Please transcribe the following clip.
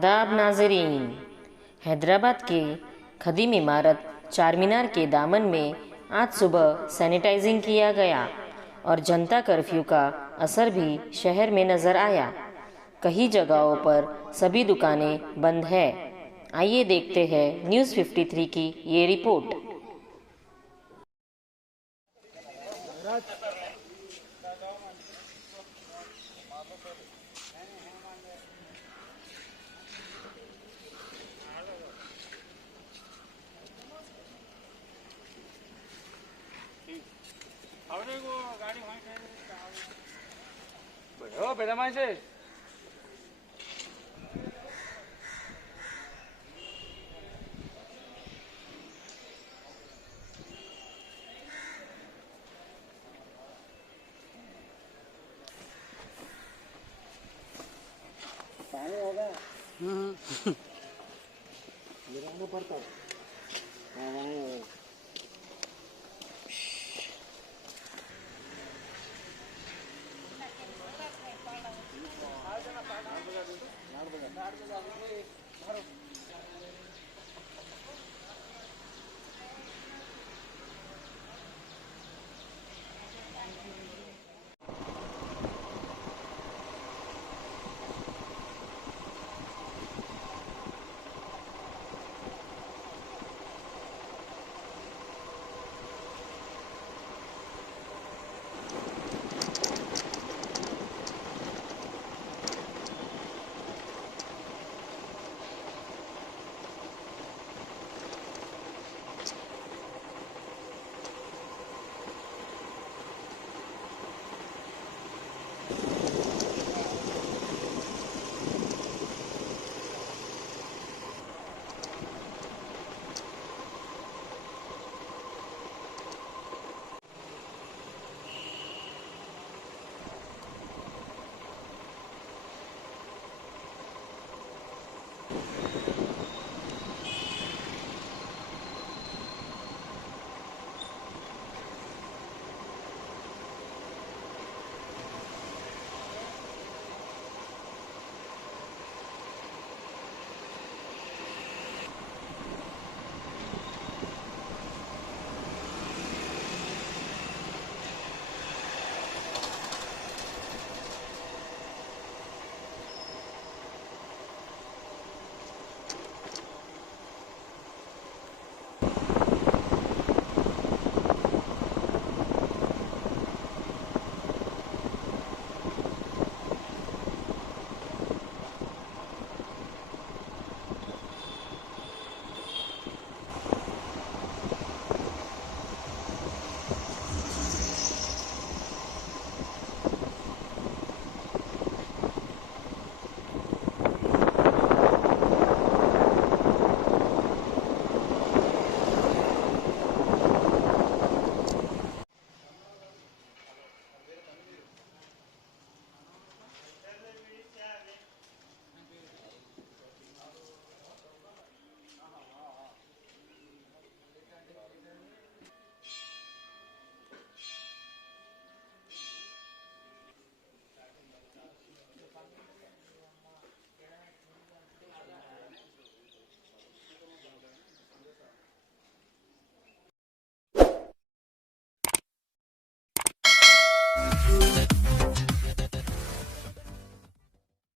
आदाब नाजरीन। हैदराबाद के खदीम इमारत चार मीनार के दामन में आज सुबह सैनिटाइजिंग किया गया और जनता कर्फ्यू का असर भी शहर में नज़र आया। कई जगहों पर सभी दुकानें बंद है। आइए देखते हैं न्यूज़ 53 की ये रिपोर्ट। પેલા માણસે पानी होगा गिराना पड़ता है।